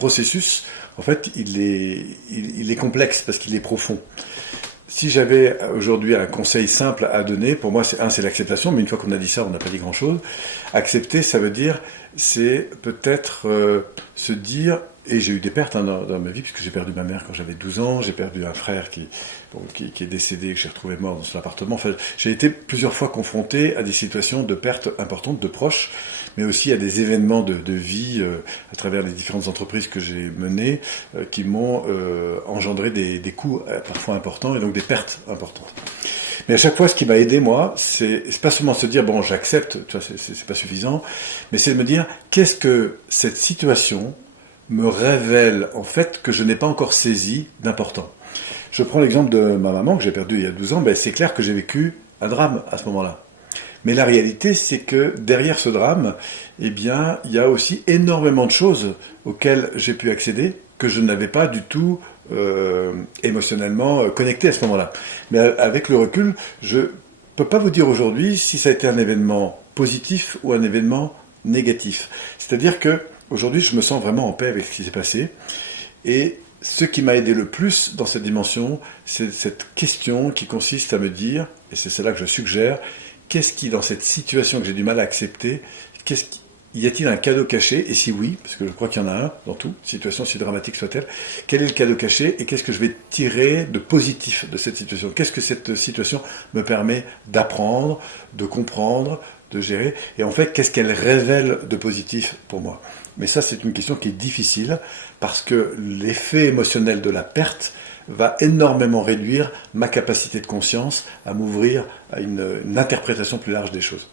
processus, en fait, il est complexe parce qu'il est profond. Si j'avais aujourd'hui un conseil simple à donner, pour moi, c'est l'acceptation, mais une fois qu'on a dit ça, on n'a pas dit grand-chose. Accepter, ça veut dire, c'est peut-être se dire, et j'ai eu des pertes dans ma vie, puisque j'ai perdu ma mère quand j'avais 12 ans, j'ai perdu un frère qui est décédé, que j'ai retrouvé mort dans son appartement. Enfin, j'ai été plusieurs fois confronté à des situations de pertes importantes de proches, mais aussi à des événements de vie à travers les différentes entreprises que j'ai menées qui m'ont engendré des coûts parfois importants et donc des pertes importantes. Mais à chaque fois, ce qui m'a aidé, moi, c'est pas seulement se dire, bon, j'accepte, tu vois, c'est pas suffisant, mais c'est de me dire, qu'est-ce que cette situation me révèle, en fait, que je n'ai pas encore saisi d'important. Je prends l'exemple de ma maman, que j'ai perdue il y a 12 ans, ben, c'est clair que j'ai vécu un drame à ce moment-là. Mais la réalité, c'est que derrière ce drame, eh bien, il y a aussi énormément de choses auxquelles j'ai pu accéder, que je n'avais pas du tout émotionnellement connecté à ce moment-là. Mais avec le recul, je peux pas vous dire aujourd'hui si ça a été un événement positif ou un événement négatif. C'est-à-dire que aujourd'hui, je me sens vraiment en paix avec ce qui s'est passé. Et ce qui m'a aidé le plus dans cette dimension, c'est cette question qui consiste à me dire, et c'est celle-là que je suggère, qu'est-ce qui, dans cette situation que j'ai du mal à accepter, y a-t-il un cadeau caché? Et si oui, parce que je crois qu'il y en a un dans tout, situation si dramatique soit-elle, quel est le cadeau caché et qu'est-ce que je vais tirer de positif de cette situation? Qu'est-ce que cette situation me permet d'apprendre, de comprendre, de gérer? Et en fait, qu'est-ce qu'elle révèle de positif pour moi? Mais ça, c'est une question qui est difficile parce que l'effet émotionnel de la perte va énormément réduire ma capacité de conscience à m'ouvrir à une interprétation plus large des choses.